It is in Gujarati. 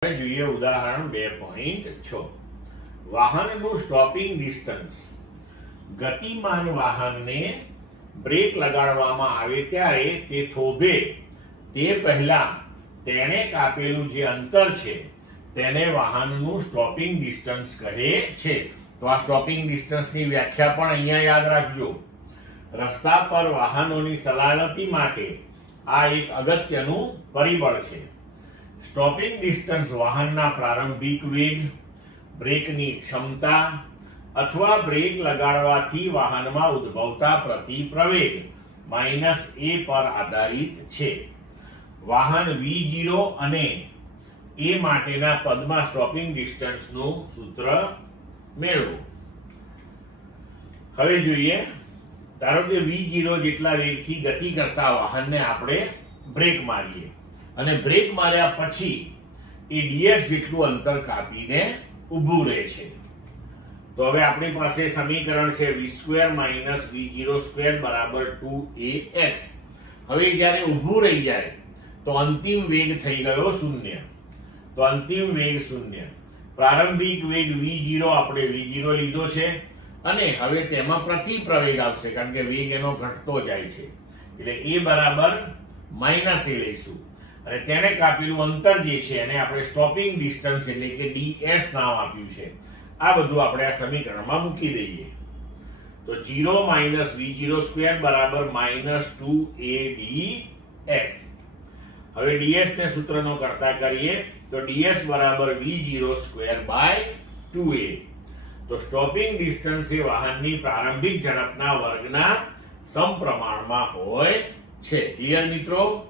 જોઈએ ઉદાહરણ 2.6 વાહનનું સ્ટોપિંગ ડિસ્ટન્સ. ગતિમાન વાહનને બ્રેક લગાડવામાં આવે ત્યારે તે થોભે તે પહેલા તેણે કાપેલું જે અંતર છે તેને વાહનનું સ્ટોપિંગ ડિસ્ટન્સ કહે છે. તો આ સ્ટોપિંગ ડિસ્ટન્સની વ્યાખ્યા પણ અહીંયા યાદ રાખજો. રસ્તા પર વાહનોની સલામતી માટે આ એક અગત્યનું પરિબળ છે. સ્ટોપિંગ ડિસ્ટન્સ વાહનના પ્રારંભિક વેગ, બ્રેકની ક્ષમતા અથવા બ્રેક લગાડવાથી વાહનમાં ઉદ્ભવતા પ્રતિપ્રવેગ -a પર આધારિત છે. વાહન V0 અને a માટેના પદમાં સ્ટોપિંગ ડિસ્ટન્સનું સૂત્ર મેળવો. હવે જોઈએ, ધારો કે V0 જેટલા વેગથી ગતિ કરતા વાહનને આપણે બ્રેક મારીએ અને બ્રેક માર્યા પછી એ ds જેટલું અંતર કાપીને ઊભું રહે છે. તો હવે આપણી પાસે સમીકરણ છે v² - v02 બરાબર 2ax. હવે જ્યારે ઊભું રહી જાય તો અંતિમ વેગ થઈ ગયો 0. તો અંતિમ વેગ 0. પ્રારંભિક વેગ v0 આપણે v0 લીધો છે અને હવે તેમાં પ્રતિપ્રવેગ આવશે કારણ કે વેગ એનો ઘટતો જાય છે એટલે a બરાબર -a લઈશું અને તેને કાપેલું અંતર જે છે એને આપણે સ્ટોપિંગ ડિસ્ટન્સ એટલે કે ds નામ આપ્યું છે. આ બધું આપણે આ સમીકરણમાં મૂકી દઈએ. તો 0 - v02 બરાબર -2ads. હવે ds ને સૂત્રનો કરતા કરીએ તો ds બરાબર v02/2a. તો સ્ટોપિંગ ડિસ્ટન્સ એ વાહનની પ્રારંભિક ઝડપના વર્ગના સમપ્રમાણમાં હોય છે. ક્લિયર મિત્રો?